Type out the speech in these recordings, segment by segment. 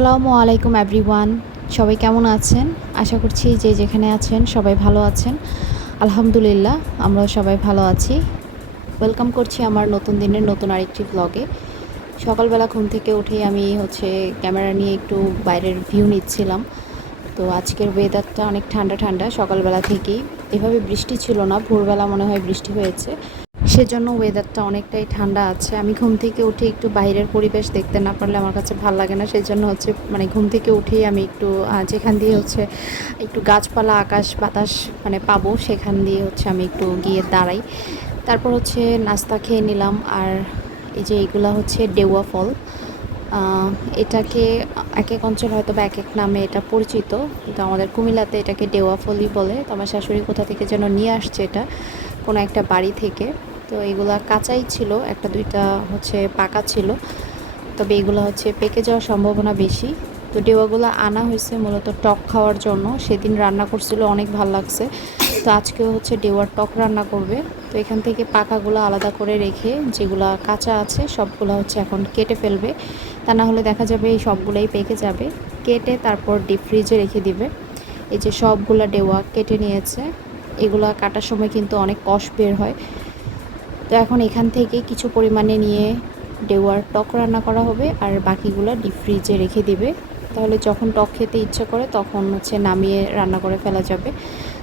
আসসালামু আলাইকুম এভরিওয়ান সবাই কেমন আছেন? আশা করছি যে যেখানে আছেন সবাই ভালো আছেন। আলহামদুলিল্লাহ, আমরাও সবাই ভালো আছি। ওয়েলকাম করছি আমার নতুন দিনের নতুন আরেকটি ব্লগে সকালবেলা ঘুম থেকে উঠেই আমি হচ্ছে ক্যামেরা নিয়ে একটু বাইরের ভিউ নিচ্ছিলাম। তো আজকের ওয়েদারটা অনেক ঠান্ডা ঠান্ডা, সকালবেলা থেকেই। এভাবে বৃষ্টি ছিল না, ভোরবেলা মনে হয় বৃষ্টি হয়েছে। সেজন্য ওয়েদারটা অনেকটাই ঠান্ডা আছে। আমি ঘুম থেকে উঠে একটু বাইরের পরিবেশ দেখতে না পারলে আমার কাছে ভালো লাগে না। সেই জন্য হচ্ছে মানে ঘুম থেকে উঠেই আমি একটু যেখান দিয়ে হচ্ছে একটু গাছপালা, আকাশ, বাতাস মানে পাবো, সেখান দিয়ে হচ্ছে আমি একটু গিয়ে দাঁড়াই। তারপর হচ্ছে নাস্তা খেয়ে নিলাম। আর এই যে এগুলা হচ্ছে ডেওয়া ফল এটাকে এক এক অঞ্চল হয়তো বা এক এক নামে এটা পরিচিত। কিন্তু আমাদের কুমিল্লাতে এটাকে ডেওয়া ফলই বলে। তো আমার শাশুড়ি কোথা থেকে যেন নিয়ে আসছে এটা, কোনো একটা বাড়ি থেকে। তো এগুলা কাঁচাই ছিল, একটা দুইটা হচ্ছে পাকা ছিল। তবে এগুলো হচ্ছে পেকে যাওয়ার সম্ভাবনা বেশি। তো ডেওয়াগুলো আনা হয়েছে মূলত টক খাওয়ার জন্য। সেদিন রান্না করছিল, অনেক ভালো লাগছে। তো আজকেও হচ্ছে ডেওয়ার টক রান্না করবে। তো এখান থেকে পাকাগুলো আলাদা করে রেখে যেগুলা কাঁচা আছে, সবগুলো হচ্ছে এখন কেটে ফেলবে। তা না হলে দেখা যাবে এই সবগুলোই পেকে যাবে। কেটে তারপর ডিপ ফ্রিজে রেখে দিবে। এই যে সবগুলো ডেওয়া কেটে নিয়েছে, এগুলা কাটার সময় কিন্তু অনেক কষ বের হয়। তো এখন এখান থেকে কিছু পরিমাণে নিয়ে ডেওয়ার টক রান্না করা হবে আর বাকিগুলো ডিপ ফ্রিজে রেখে দেবে। তাহলে যখন টক খেতে ইচ্ছে করে তখন হচ্ছে নামিয়ে রান্না করে ফেলা যাবে।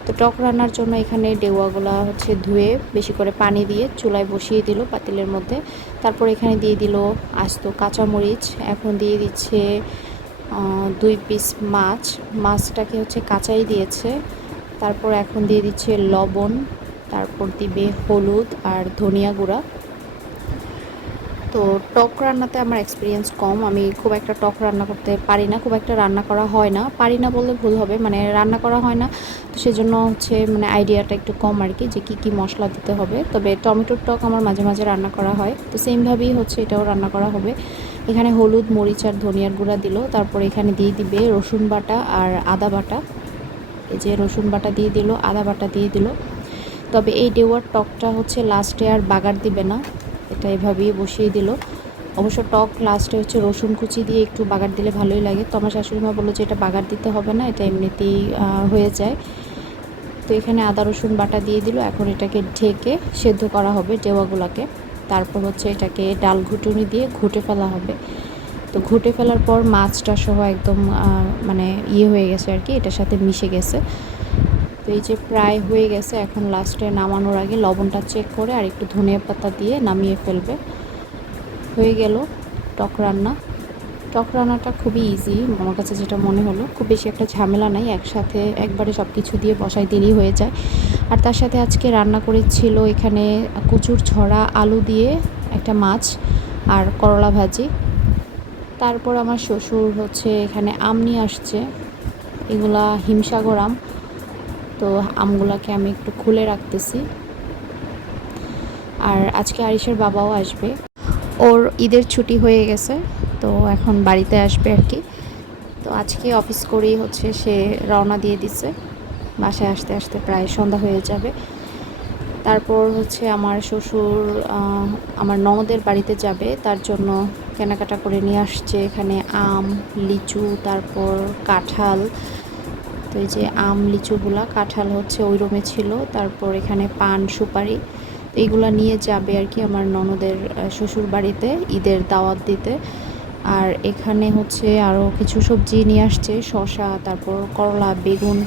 তো টক রান্নার জন্য এখানে ডেওয়াগুলো হচ্ছে ধুয়ে বেশি করে পানি দিয়ে চুলায় বসিয়ে দিল পাতিলের মধ্যে। তারপর এখানে দিয়ে দিল আস্ত কাঁচামরিচ। এখন দিয়ে দিচ্ছে দুই পিস মাছ। মাছটাকে হচ্ছে কাঁচাই দিয়েছে। তারপর এখন দিয়ে দিচ্ছে লবণ। তারপর দিবে হলুদ আর ধনিয়া গুঁড়া। তো টক রান্নাতে আমার এক্সপিরিয়েন্স কম। আমি খুব একটা টক রান্না করতে পারি না, খুব একটা রান্না করা হয় না। পারি না বললে ভুল হবে মানে রান্না করা হয় না। তো সেজন্য হচ্ছে মানে আইডিয়াটা একটু কম আর কি যে কী কী মশলা দিতে হবে। তবে টমেটোর টক আমার মাঝে মাঝে রান্না করা হয়। তো সেমভাবেই হচ্ছে এটাও রান্না করা হবে। এখানে হলুদ, মরিচ আর ধনিয়ার গুঁড়া দিল। তারপর এখানে দিয়ে দিবে রসুন বাটা আর আদা বাটা। এই যে রসুন বাটা দিয়ে দিল, আদা বাটা দিয়ে দিল। তবে এই ডেওয়ার টকটা হচ্ছে লাস্টে আর বাগার দিবে না। এটা এভাবেই বসিয়ে দিল। অবশ্য টক লাস্টে হচ্ছে রসুন কুচি দিয়ে একটু বাগার দিলে ভালোই লাগে। তো আমার শাশুড়ি মা বলল যে এটা বাগার দিতে হবে না, এটা এমনিতেই হয়ে যায়। তো এখানে আদা, রসুন বাটা দিয়ে দিল। এখন এটাকে ঢেকে সেদ্ধ করা হবে ডেওয়াগুলোকে। তারপর হচ্ছে এটাকে ডাল ঘুটুনি দিয়ে ঘুটে ফেলা হবে। তো ঘুটে ফেলার পর মাছটা সহ একদম মানে ইয়ে হয়ে গেছে আর কি, এটার সাথে মিশে গেছে। তো এই যে প্রায় হয়ে গেছে, এখন লাস্টে নামানোর আগে লবণটা চেক করে আর একটু ধনিয়া পাতা দিয়ে নামিয়ে ফেলবে। হয়ে গেল টক রান্না। টক রান্নাটা খুবই ইজি আমার কাছে যেটা মনে হলো। খুব বেশি একটা ঝামেলা নাই, একসাথে একবারে সব কিছু দিয়ে বসাই দিলেই হয়ে যায়। আর তার সাথে আজকে রান্না করেছিল এখানে কচুর ছড়া, আলু দিয়ে একটা মাছ আর করলা ভাজি। তারপর আমার শ্বশুর হচ্ছে এখানে আম নিয়ে আসছে, এগুলা হিমসাগর আম। তো আমগুলাকে আমি একটু খুলে রাখতেছি। আর আজকে আরিশের বাবাও আসবে। ওর ঈদের ছুটি হয়ে গেছে, তো এখন বাড়িতে আসবে আর কি। তো আজকে অফিস করেই হচ্ছে সে রওনা দিয়ে দিছে। বাসায় আসতে আসতে প্রায় সন্ধ্যা হয়ে যাবে। তারপর হচ্ছে আমার শ্বশুর আমার ননদের বাড়িতে যাবে। তার জন্য কেনাকাটা করে নিয়ে আসছে এখানে আম, লিচু, তারপর কাঁঠাল তো যে আম লিচুগুলা কাঁঠাল হচ্ছে ওই রুমে ছিল। তারপর এখানে পান, সুপারি, এইগুলা নিয়ে যাবে আর কি আমার ননদের শ্বশুর বাড়িতে ঈদের দাওয়াত দিতে। আর এখানে হচ্ছে আরও কিছু সবজি নিয়ে আসছে শশা তারপর করলা, বেগুন,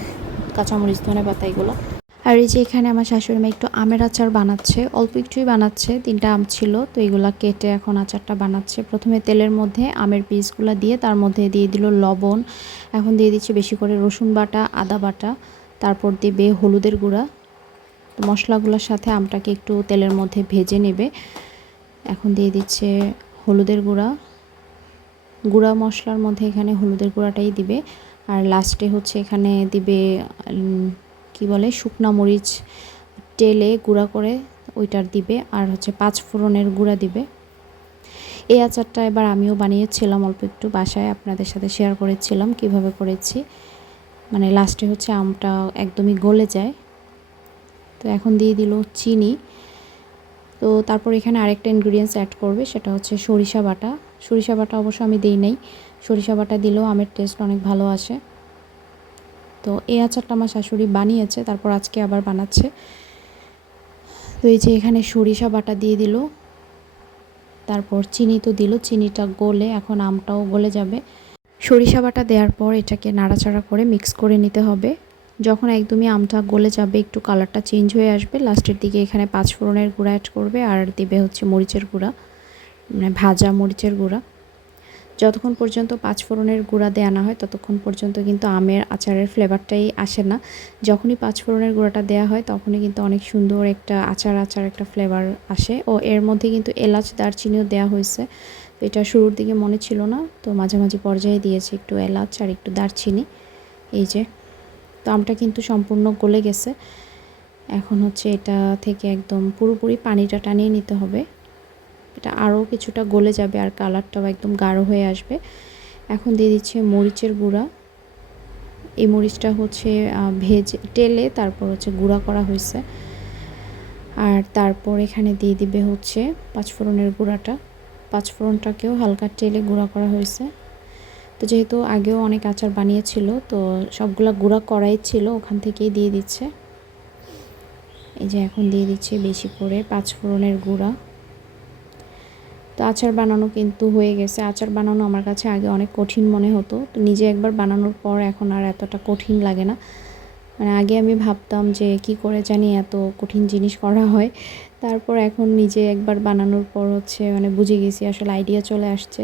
কাঁচামরিচ ধনে পাতা এগুলো। আর এই যে এখানে আমার শাশুড়ি মা একটু আমের আচার বানাচ্ছে, অল্প একটুই বানাচ্ছে, তিনটা আম ছিল, তো এগুলা কেটে এখন আচারটা বানাচ্ছে। প্রথমে তেলের মধ্যে আমের পিসগুলো দিয়ে তার মধ্যে দিয়ে দিল লবণ, এখন দিয়ে দিচ্ছে বেশি করে রসুন বাটা, আদা বাটা, তারপর দিবে হলুদের গুঁড়া। মশলাগুলোর সাথে আমটাকে একটু তেলের মধ্যে ভেজে নেবে। এখন দিয়ে দিচ্ছে হলুদের গুঁড়া। গুঁড়া মশলার মধ্যে এখানে হলুদের গুঁড়াটাই দিবে। আর লাস্টে হচ্ছে এখানে দিবে কি বলে, শুকনা মরিচ টেলে গুঁড়া করে ওইটার দিবে আর হচ্ছে পাঁচ ফোড়নের গুঁড়া দিবে। এই আচারটা এবার আমিও বানিয়েছিলাম, অল্প একটু বাসায় আপনাদের সাথে শেয়ার করেছিলাম কীভাবে করেছি। মানে লাস্টে হচ্ছে আমটা একদমই গলে যায়। তো এখন দিয়ে দিল চিনি। তো তারপর এখানে আরেকটা ইনগ্রিডিয়েন্টস অ্যাড করবে, সেটা হচ্ছে সরিষা বাটা। সরিষা বাটা অবশ্য আমি দেই নাই। সরিষা বাটা দিলেও আমের টেস্ট অনেক ভালো আসে। তো এই আচারটা আমার শাশুড়ি বানিয়েছে, তারপর আজকে আবার বানাচ্ছে। তো এই যে এখানে সরিষা বাটা দিয়ে দিল, তারপর চিনি তো দিল, চিনিটা গলে এখন আমটাও গলে যাবে। সরিষা বাটা দেওয়ার পর এটাকে নাড়াচাড়া করে মিক্স করে নিতে হবে। যখন একদমই আমটা গলে যাবে, একটু কালারটা চেঞ্জ হয়ে আসবে, লাস্টের দিকে এখানে পাঁচ ফোড়নের গুঁড়া অ্যাড করবে, আর দিবে হচ্ছে মরিচের গুঁড়া মানে ভাজা মরিচের গুঁড়া। যতক্ষণ পর্যন্ত পাঁচ ফোড়নের গুঁড়া দেওয়া না হয়, ততক্ষণ পর্যন্ত কিন্তু আমের আচারের ফ্লেভারটাই আসে না। যখনই পাঁচ ফোড়নের গুঁড়াটা দেওয়া হয়, তখনই কিন্তু অনেক সুন্দর একটা আচার আচার একটা ফ্লেভার আসে। ও এর মধ্যে কিন্তু এলাচ, দারচিনিও দেওয়া হয়েছে। তো এটা শুরুর দিকে মনে ছিল না, তো মাঝামাঝি পর্যায়ে দিয়েছি একটু এলাচ আর একটু দারচিনি। এই যে, তো আমটা কিন্তু সম্পূর্ণ গলে গেছে। এখন হচ্ছে এটা থেকে একদম পুরোপুরি পানিটা টানিয়ে নিতে হবে। এটা আরও কিছুটা গলে যাবে আর কালারটাও একদম গাঢ় হয়ে আসবে। এখন দিয়ে দিচ্ছে মরিচের গুঁড়া। এই মরিচটা হচ্ছে ভেজে টেলে তারপর হচ্ছে গুঁড়া করা হয়েছে। আর তারপর এখানে দিয়ে দিবে হচ্ছে পাঁচফোড়নের গুঁড়াটা। পাঁচফোড়নটাকেও হালকা টেলে গুঁড়া করা হয়েছে। তো যেহেতু আগেও অনেক আচার বানিয়েছিল, তো সবগুলা গুঁড়া করাই ছিল, ওখান থেকেই দিয়ে দিচ্ছে। এই যে এখন দিয়ে দিচ্ছে বেশি করে পাঁচফোড়নের গুঁড়া। আচার বানানো কিন্তু হয়ে গেছে। আচার বানানো আমার কাছে আগে অনেক কঠিন মনে হতো। তো নিজে একবার বানানোর পর এখন আর এতটা কঠিন লাগে না। মানে আগে আমি ভাবতাম যে কি করে জানি এত কঠিন জিনিস করা হয়। তারপর এখন নিজে একবার বানানোর পর হচ্ছে মানে বুঝে গেছি আসলে আইডিয়া চলে আসছে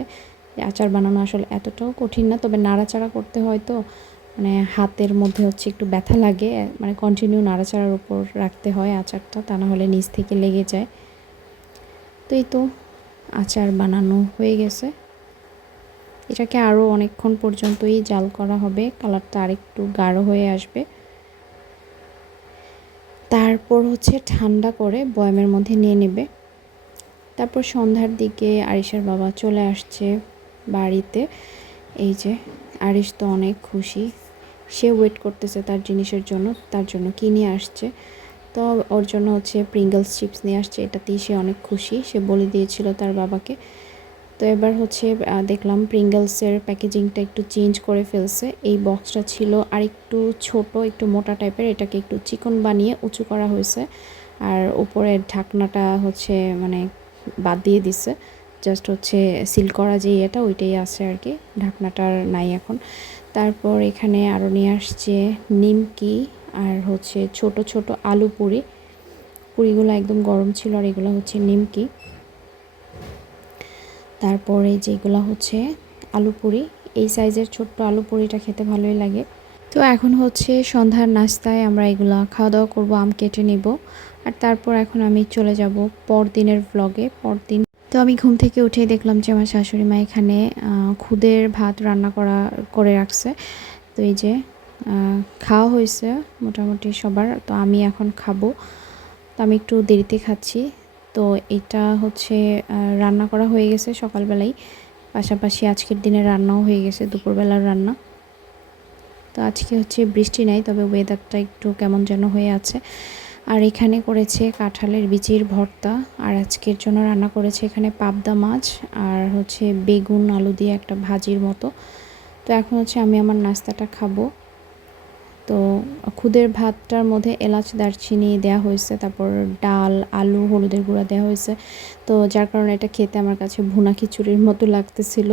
যে আচার বানানো আসলে এতটাও কঠিন না। তবে নাড়াচাড়া করতে হয় তো মানে হাতের মধ্যে হচ্ছে একটু ব্যথা লাগে। মানে কন্টিনিউ নাড়াচাড়ার উপর রাখতে হয় আচারটা, তা না হলে নিচ থেকে লেগে যায়। তো এই তো। আচার বানানো হয়ে গেছে। এটাকে আরও অনেকক্ষণ পর্যন্তই জাল করা হবে। কালারটা আরেকটু গাঢ় হয়ে আসবে। তারপর হচ্ছে ঠান্ডা করে বয়ামের মধ্যে নিয়ে নেবে। তারপর সন্ধ্যার দিকে আরিসের বাবা চলে আসছে বাড়িতে। এই যে আরিস তো অনেক খুশি। সে ওয়েট করতেছে তার জিনিসের জন্য, তার জন্য কিনে আসছে। তো ওর জন্য হচ্ছে প্রিঙ্গলস চিপস নিয়ে আসছে, এটাতেই সে অনেক খুশি। সে বলে দিয়েছিল তার বাবাকে। তো এবার হচ্ছে দেখলাম প্রিঙ্গলসের প্যাকেজিংটা একটু চেঞ্জ করে ফেলছে। এই বক্সটা ছিল আর একটু ছোট, একটু মোটা টাইপের এটাকে একটু চিকন বানিয়ে উঁচু করা হয়েছে। আর উপরের ঢাকনাটা হচ্ছে মানে বাদ দিয়ে দিছে। জাস্ট হচ্ছে সিল করা যে ইয়েটা ওইটাই আছে আর কি। ঢাকনাটার নাই এখন। তারপর এখানে আরও নিয়ে আসছে নিমকি আর হচ্ছে ছোট ছোট আলু পুরি। পুরিগুলো একদম গরম ছিল আর এগুলো হচ্ছে নিমকি। তারপরে যেগুলো হচ্ছে আলু পুরি, এই সাইজের ছোট্ট আলু পুরিটা খেতে ভালোই লাগে। তো এখন হচ্ছে সন্ধ্যার নাস্তায় আমরা এগুলো খাওয়া দাওয়া করব, আম কেটে নিব। আর তারপর এখন আমি চলে যাব পরদিনের ব্লগে পরদিন। তো আমি ঘুম থেকে উঠে দেখলাম যে আমার শাশুড়ি মা এখানে খুদের ভাত রান্না করা, করে রাখছে। তো এই যে খাওয়া হয়েছে মোটামুটি সবার। তো আমি এখন খাব। তো আমি একটু দেরিতে খাচ্ছি। তো এটা হচ্ছে রান্না করা হয়ে গেছে সকালবেলাই। পাশাপাশি আজকের দিনে রান্নাও হয়ে গেছে, দুপুরবেলার রান্না। তো আজকে হচ্ছে বৃষ্টি নাই, তবে ওয়েদারটা একটু কেমন যেন হয়ে আছে। আর এখানে করেছে কাঁঠালের বিচির ভর্তা। আর আজকের জন্য রান্না করেছে এখানে পাবদা মাছ আর হচ্ছে বেগুন, আলু দিয়ে একটা ভাজির মতো। তো এখন হচ্ছে আমি আমার নাস্তাটা খাব। তো খুদের ভাতটার মধ্যে এলাচ, দারচিনি দেওয়া হয়েছে, তারপর ডাল, আলু, হলুদের গুঁড়া দেওয়া হয়েছে। তো যার কারণে এটা খেতে আমার কাছে ভুনা খিচুড়ির মতো লাগতেছিল।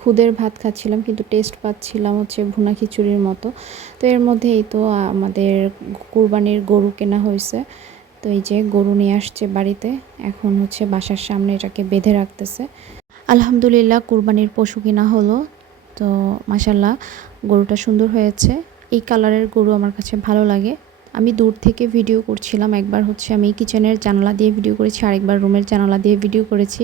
খুদের ভাত খাচ্ছিলাম কিন্তু টেস্ট পাচ্ছিলাম হচ্ছে ভুনা খিচুড়ির মতো। তো এর মধ্যে এই তো আমাদের কুরবানির গরু কেনা হয়েছে। তো এই যে গরু নিয়ে আসছে বাড়িতে, এখন হচ্ছে বাসার সামনে এটাকে বেঁধে রাখতেছে। আলহামদুলিল্লাহ কুরবানির পশু কেনা হলো। তো মাসাল্লাহ গরুটা সুন্দর হয়েছে। এই কালারের গরু আমার কাছে ভালো লাগে। আমি দূর থেকে ভিডিও করছিলাম, একবার হচ্ছে আমি কিচেনের জানালা দিয়ে ভিডিও করেছি, আরেকবার রুমের জানালা দিয়ে ভিডিও করেছি।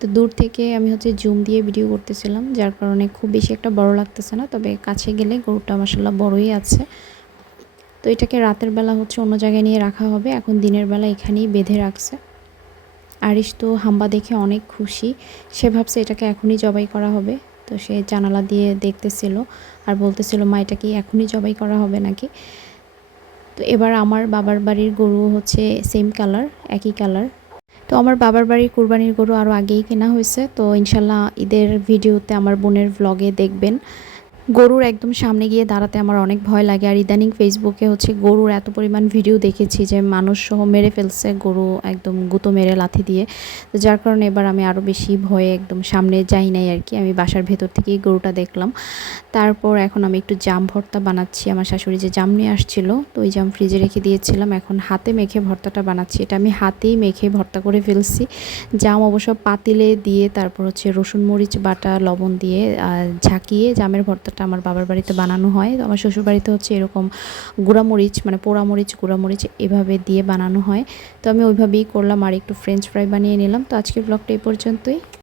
তো দূর থেকে আমি হচ্ছে জুম দিয়ে ভিডিও করতেছিলাম, যার কারণে খুব বেশি একটা বড় লাগতেছে না, তবে কাছে গেলে গরুটা মাসাল্লাহ বড়ই আছে। তো এটাকে রাতের বেলা হচ্ছে অন্য জায়গায় নিয়ে রাখা হবে, এখন দিনের বেলা এখানেই বেঁধে রাখছে। আরিশ তো হাম্বা দেখে অনেক খুশি, সে ভাবছে এটাকে এখনই জবাই করা হবে। তো সে জানালা দিয়ে দেখতেছিল আর বলতেছিল, মা, এটা কি এখনই জবাই করা হবে নাকি? তো এবার আমার বাবার বাড়ির গরু হচ্ছে সেম কালার একই কালার তো আমার বাবার বাড়ির কুরবানির গরু আরও আগেই কেনা হয়েছে। তো ইনশাল্লাহ ঈদের ভিডিওতে আমার বোনের ভ্লগে দেখবেন। গরুর একদম সামনে গিয়ে দাঁড়াতে আমার অনেক ভয় লাগে। আর ইদানিং ফেসবুকে হচ্ছে গরুর এত পরিমাণ ভিডিও দেখেছি যে মানুষ সহ মেরে ফেলছে গরু একদম গুঁতো মেরে লাথি দিয়ে। তো যার কারণে এবার আমি আরও বেশি ভয়ে একদম সামনে যাই নাই আর কি। আমি বাসার ভেতর থেকেই গরুটা দেখলাম। তারপর এখন আমি একটু জাম ভর্তা বানাচ্ছি। আমার শাশুড়ি যে জাম নিয়ে আসছিল, তো ওই জাম ফ্রিজে রেখে দিয়েছিলাম। এখন হাতে মেখে ভর্তাটা বানাচ্ছি। এটা আমি হাতেই মেখে ভর্তা করে ফেলছি। জাম অবশ্য পাতিলে দিয়ে তারপর হচ্ছে রসুন মরিচ বাটা লবণ দিয়ে ঝাঁকিয়ে জামের ভর্তাটা আমার বাবার বাড়িতে বানানো হয়। তো আমার শ্বশুর বাড়িতে হচ্ছে এরকম গুঁড়ামরিচ মানে পোড়ামরিচ, গুঁড়ামরিচ এভাবে দিয়ে বানানো হয়। তো আমি ওইভাবেই করলাম আর একটু ফ্রেঞ্চ ফ্রাই বানিয়ে নিলাম। তো আজকের ব্লগটা এই পর্যন্তই।